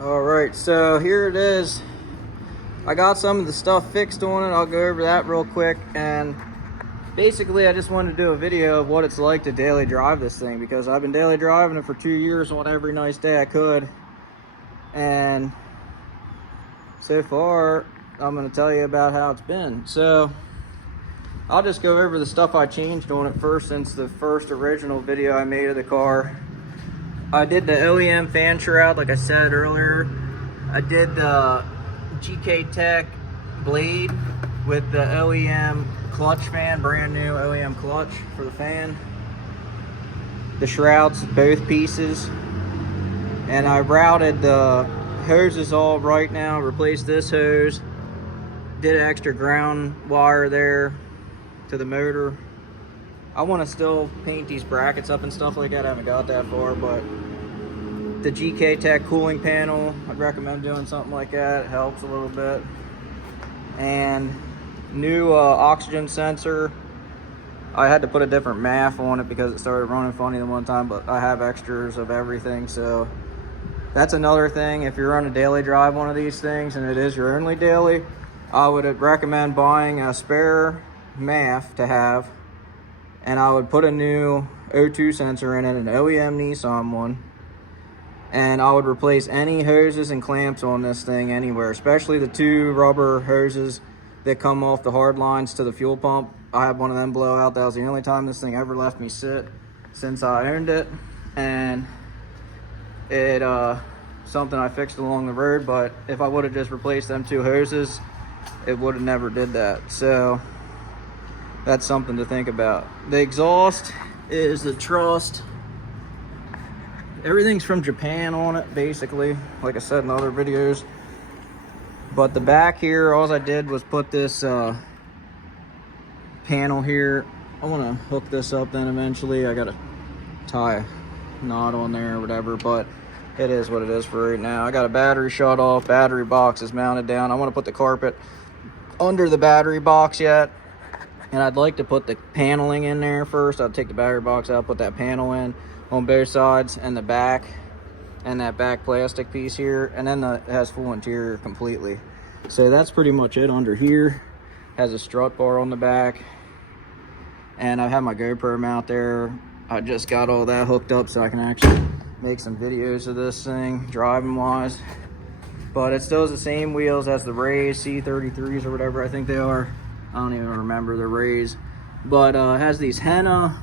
All right, so here it is. I got some of the stuff fixed on it. I'll go over that real quick. And basically, I just wanted to do a video of what it's like to daily drive this thing, because I've been daily driving it for 2 years on every nice day I could. And so far, I'm going to tell you about how it's been. So I'll just go over the stuff I changed on it first, since the first original video I made of the car. I did the OEM fan shroud, like I said earlier. I did the GK Tech blade with the OEM clutch fan, brand new OEM clutch for the fan. The shrouds, both pieces. And I routed the hoses all right now, replaced this hose. Did an extra ground wire there to the motor. I want to still paint these brackets up and stuff like that. I haven't got that far, but the GK Tech cooling panel, I'd recommend doing something like that. It helps a little bit. And new oxygen sensor. I had to put a different MAF on it because it started running funny the one time, but I have extras of everything. So that's another thing. If you're on a daily drive one of these things and it is your only daily, I would recommend buying a spare MAF to have. And I would put a new O2 sensor in it, an OEM Nissan one. And I would replace any hoses and clamps on this thing anywhere, especially the 2 rubber hoses that come off the hard lines to the fuel pump. I had one of them blow out. That was the only time this thing ever left me sit since I owned it. And it something I fixed along the road, but if I would have just replaced them 2 hoses, it would have never did that. So that's something to think about. The exhaust is the Trust. Everything's from Japan on it, basically, like I said in other videos. But the back here, all I did was put this panel here. I want to hook this up then eventually. I gotta tie a knot on there or whatever, but it is what it is for right now. I got a battery shut off, battery box is mounted down. I want to put the carpet under the battery box yet. And I'd like to put the paneling in there first. I'll take the battery box out, put that panel in on both sides and the back, and that back plastic piece here, and then it has full interior completely. So that's pretty much it. Under here has a strut bar on the back, and I have my GoPro mount there. I just got all that hooked up so I can actually make some videos of this thing driving wise. But it still has the same wheels as the Rays C33s or whatever I think they are. I don't even remember the Rays, but it has these Henna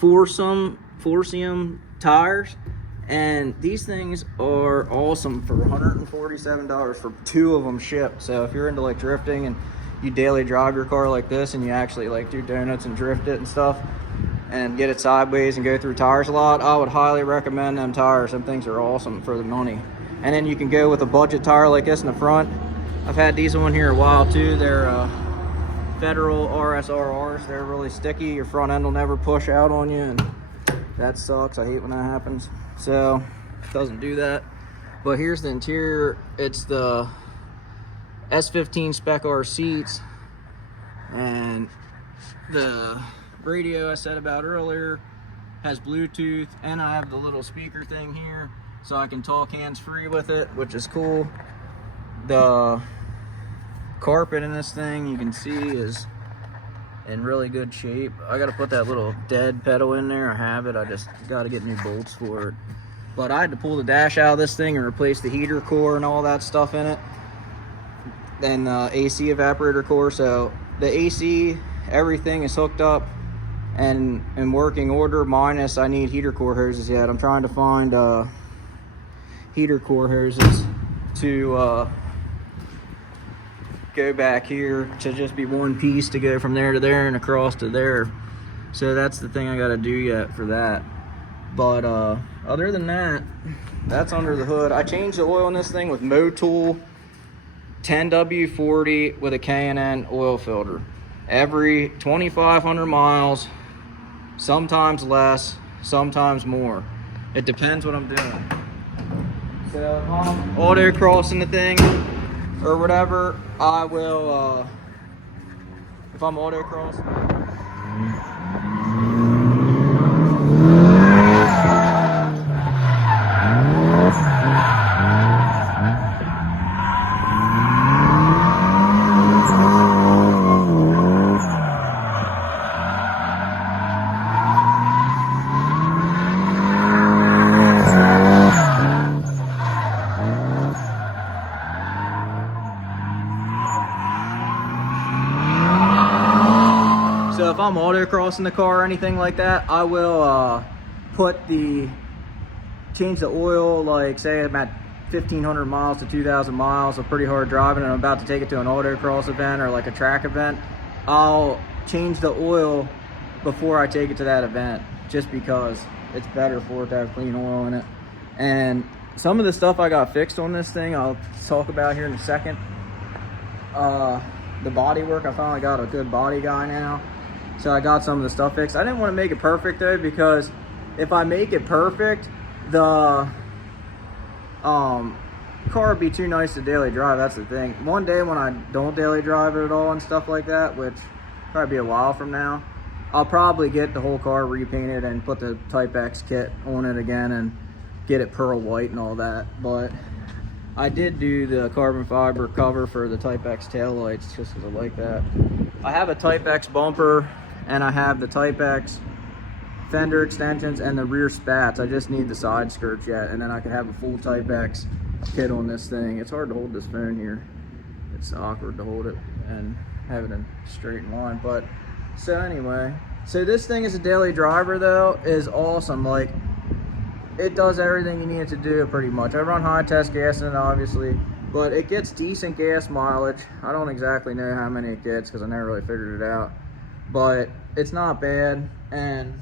Forcium tires, and these things are awesome for $147 for 2 of them shipped. So if you're into like drifting and you daily drive your car like this and you actually like do donuts and drift it and stuff and get it sideways and go through tires a lot, I would highly recommend them tires. Them things are awesome for the money. And then you can go with a budget tire like this in the front. I've had these on here a while too. They're Federal RSRRs. They're really sticky. Your front end will never push out on you, and that sucks. I hate when that happens. So it doesn't do that. But here's the interior. It's the S15 Spec R seats, and the radio I said about earlier has Bluetooth, and I have the little speaker thing here so I can talk hands-free with it, which is cool. The carpet in this thing, you can see, is in really good shape. I got to put that little dead pedal in there. I have it. I just got to get new bolts for it. But I had to pull the dash out of this thing and replace the heater core and all that stuff in it, and the AC evaporator core. So the AC, everything is hooked up and in working order, minus I need heater core hoses yet. I'm trying to find heater core hoses to go back here to just be one piece to go from there to there and across to there. So that's the thing I got to do yet for that. But other than that, that's under the hood. I changed the oil in this thing with Motul 10W40 with a K&N oil filter every 2,500 miles, sometimes less, sometimes more. It depends what I'm doing. So if I'm auto crossing the thing or whatever, I will, if I'm autocross, I'm autocrossing the car or anything like that, I will change the oil, like say I'm at 1,500 miles to 2,000 miles of pretty hard driving and I'm about to take it to an autocross event or like a track event. I'll change the oil before I take it to that event, just because it's better for it to have clean oil in it. And some of the stuff I got fixed on this thing, I'll talk about here in a second. The body work, I finally got a good body guy now. So I got some of the stuff fixed. I didn't want to make it perfect though, because if I make it perfect, the car would be too nice to daily drive. That's the thing. One day when I don't daily drive it at all and stuff like that, which probably be a while from now, I'll probably get the whole car repainted and put the Type X kit on it again and get it pearl white and all that. But I did do the carbon fiber cover for the Type X taillights just because I like that. I have a Type X bumper and I have the Type X fender extensions and the rear spats. I just need the side skirts yet, and then I can have a full Type X kit on this thing. It's hard to hold this phone here. It's awkward to hold it and have it in straight line. But so anyway, so this thing as a daily driver though is awesome. Like, it does everything you need it to do pretty much. I run high test gas in it obviously, but it gets decent gas mileage. I don't exactly know how many it gets because I never really figured it out, but it's not bad. And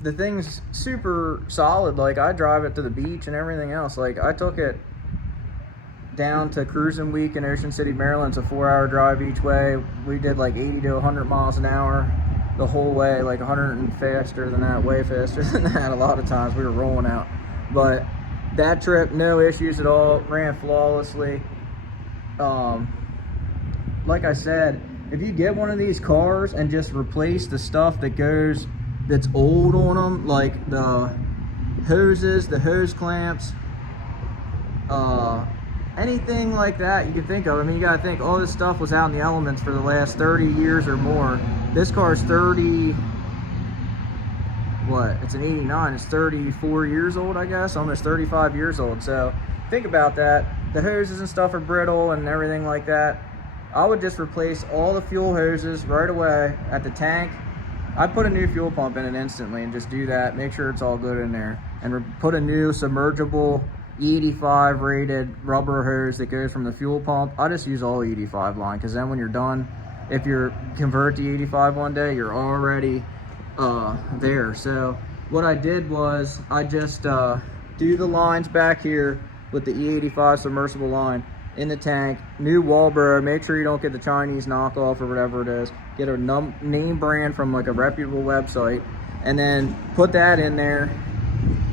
the thing's super solid. Like, I drive it to the beach and everything else. Like, I took it down to cruising week in Ocean City, Maryland. It's a 4-hour drive each way. We did like 80 to 100 miles an hour the whole way, like 100 and faster than that, way faster than that. A lot of times we were rolling out, but that trip, no issues at all, ran flawlessly. Like I said, if you get one of these cars and just replace the stuff that's old on them, like the hoses, the hose clamps, anything like that you can think of. I mean, you gotta think all this stuff was out in the elements for the last 30 years or more. This car's 30, what? It's an 89, it's 34 years old, I guess, almost 35 years old. So think about that. The hoses and stuff are brittle and everything like that. I would just replace all the fuel hoses right away at the tank. I'd put a new fuel pump in it instantly and just do that, make sure it's all good in there, and put a new submergible E85 rated rubber hose that goes from the fuel pump. I just use all E85 line, because then when you're done, if you're convert to E85 one day, you're already there. So what I did was I just do the lines back here with the E85 submersible line in the tank, new wall burr. Make sure you don't get the Chinese knockoff or whatever it is. Get a name brand from like a reputable website, and then put that in there.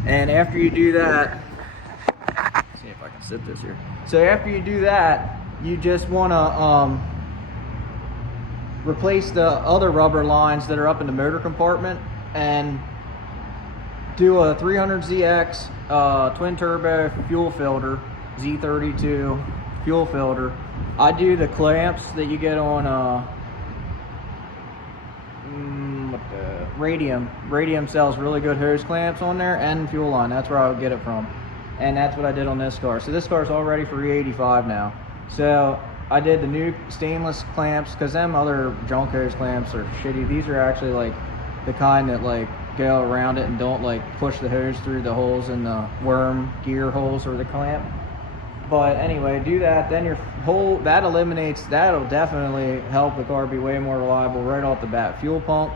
And after you do that, let's see if I can sip this here. So after you do that, you just want to replace the other rubber lines that are up in the motor compartment and do a 300ZX twin turbo fuel filter, Z32 fuel filter. I do the clamps that you get on Radium. Radium sells really good hose clamps on there and fuel line. That's where I would get it from. And that's what I did on this car. So this car's all ready for E85 now. So I did the new stainless clamps, because them other junk hose clamps are shitty. These are actually like the kind that like go around it and don't like push the hose through the holes in the worm gear holes or the clamp. But anyway, do that, then your whole, that'll definitely help the car be way more reliable right off the bat. Fuel pump,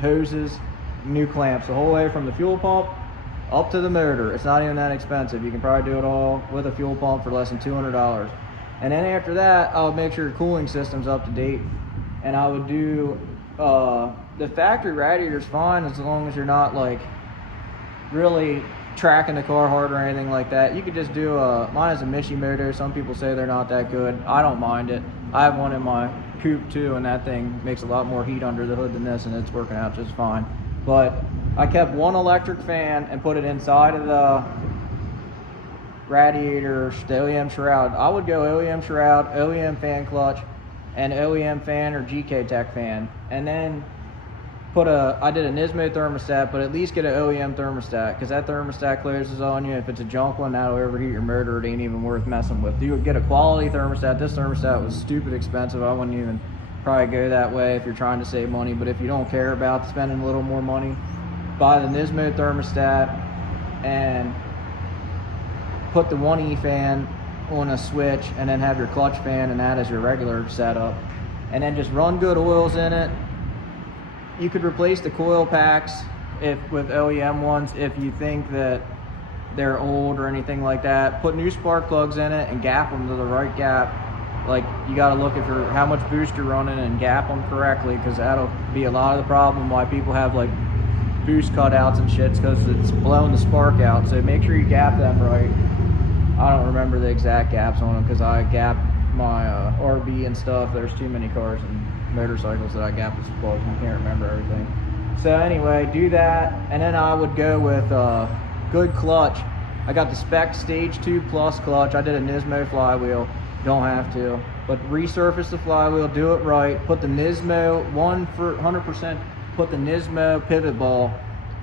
hoses, new clamps, the whole way from the fuel pump up to the motor. It's not even that expensive. You can probably do it all with a fuel pump for less than $200. And then after that, I'll make sure your cooling system's up to date. And I would do, the factory radiator's fine as long as you're not like really tracking the car hard or anything like that. You could just do mine is a Mishimoto. Some people say they're not that good. I don't mind it. I have one in my coupe too, and that thing makes a lot more heat under the hood than this, and it's working out just fine. But I kept one electric fan and put it inside of the radiator, the OEM shroud. I would go OEM shroud, OEM fan clutch, and OEM fan or GK Tech fan, and then I did a Nismo thermostat, but at least get an OEM thermostat, because that thermostat closes on you. If it's a junk one, that'll overheat your motor. It ain't even worth messing with. You would get a quality thermostat. This thermostat was stupid expensive. I wouldn't even probably go that way if you're trying to save money. But if you don't care about spending a little more money, buy the Nismo thermostat and put the 1E fan on a switch, and then have your clutch fan and that as your regular setup, and then just run good oils in it. You could replace the coil packs with OEM ones if you think that they're old or anything like that. Put new spark plugs in it and gap them to the right gap. Like, you got to look at how much boost you're running and gap them correctly, because that'll be a lot of the problem why people have like boost cutouts and shits, because it's blowing the spark out. So make sure you gap them right. I don't remember the exact gaps on them because I gap my RB and stuff. There's too many cars and motorcycles that I gap with plugs, and I can't remember everything. So anyway, do that, and then I would go with good clutch. I got the spec stage 2 plus clutch. I did a Nismo flywheel. Don't have to, but resurface the flywheel, do it right. Put the Nismo 100%. Put the Nismo pivot ball.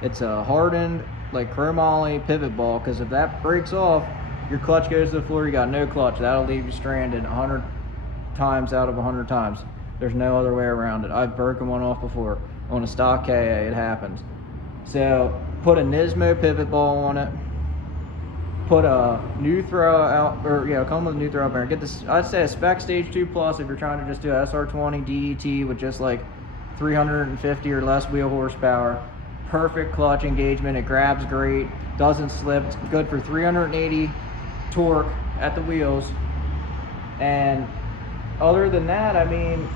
It's a hardened like chromoly pivot ball, because if that breaks off, your clutch goes to the floor, you got no clutch. That'll leave you stranded 100 times out of 100 times. There's no other way around it. I've broken one off before on a stock KA. It happens. So put a Nismo pivot ball on it. Put a new throw out, or yeah, come with a new throw out bearing. Get this, I'd say a spec stage 2 plus if you're trying to just do a SR20 DET with just like 350 or less wheel horsepower. Perfect clutch engagement. It grabs great, doesn't slip. It's good for 380 torque at the wheels. And other than that, I mean,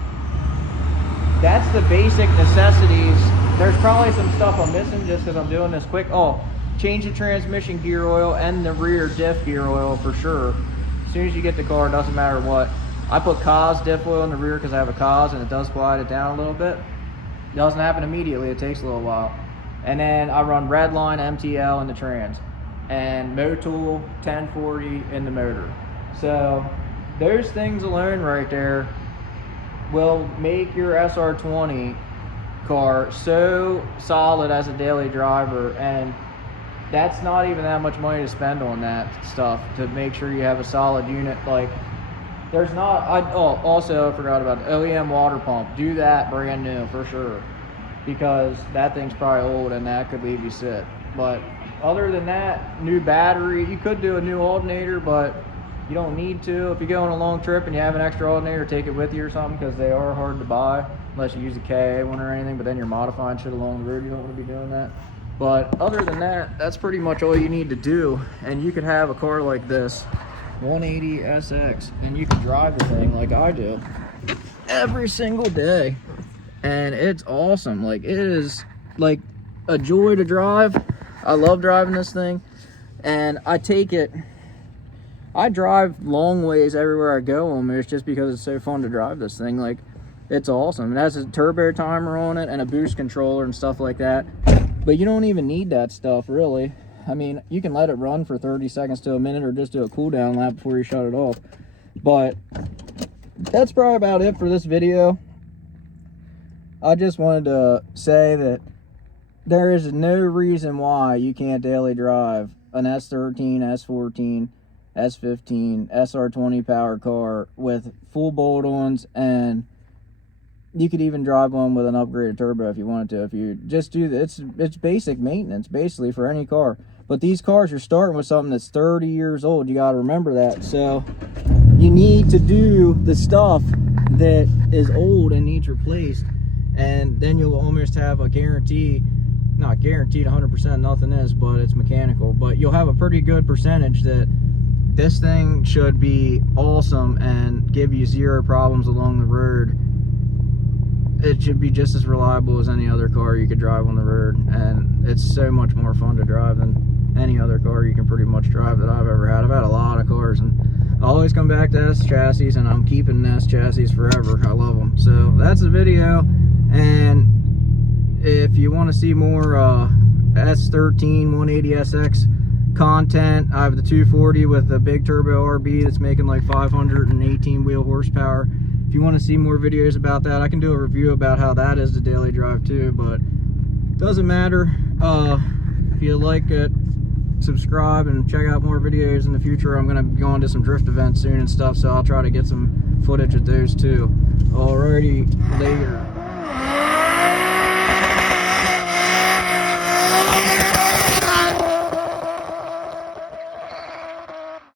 that's the basic necessities. There's probably some stuff I'm missing just because I'm doing this quick. Oh, change the transmission gear oil and the rear diff gear oil for sure. As soon as you get the car, it doesn't matter what. I put Cos diff oil in the rear because I have a Cos and it does quiet it down a little bit. It doesn't happen immediately, it takes a little while. And then I run Redline MTL in the trans and Motul 1040 in the motor. So those things alone right there will make your SR20 car so solid as a daily driver, and that's not even that much money to spend on that stuff to make sure you have a solid unit. Like, there's not, also I forgot about the OEM water pump. Do that brand new for sure, because that thing's probably old and that could leave you sit. But other than that, new battery. You could do a new alternator, but you don't need to. If you go on a long trip and you have an extra alternator, take it with you or something, because they are hard to buy unless you use a KA one or anything, but then you're modifying shit along the road. You don't want to be doing that. But other than that, that's pretty much all you need to do. And you could have a car like this 180 SX and you can drive the thing like I do every single day, and it's awesome. Like, it is like a joy to drive. I love driving this thing, and I drive long ways everywhere I go on this just because it's so fun to drive this thing. Like, it's awesome. It has a turbo timer on it and a boost controller and stuff like that, but you don't even need that stuff really. I mean, you can let it run for 30 seconds to a minute or just do a cool down lap before you shut it off. But that's probably about it for this video. I just wanted to say that there is no reason why you can't daily drive an S13, S14, S15, SR20 power car with full bolt-ons, and you could even drive one with an upgraded turbo if you wanted to. If you just do this, it's basic maintenance basically for any car. But these cars, you're starting with something that's 30 years old. You got to remember that. So you need to do the stuff that is old and needs replaced, and then you'll almost have a guarantee. Not guaranteed 100%, nothing is, but it's mechanical. But you'll have a pretty good percentage that this thing should be awesome and give you zero problems along the road. It should be just as reliable as any other car you could drive on the road, and it's so much more fun to drive than any other car you can pretty much drive that I've ever had. I've had a lot of cars, and I always come back to S chassis, and I'm keeping S chassis forever. I love them. So that's the video, and if you want to see more S13 180SX content, I have the 240 with the big turbo RB that's making like 518 wheel horsepower. If you want to see more videos about that, I can do a review about how that is the daily drive too, but doesn't matter. If you like it, subscribe and check out more videos in the future. I'm going to be going to some drift events soon and stuff, so I'll try to get some footage of those two already later.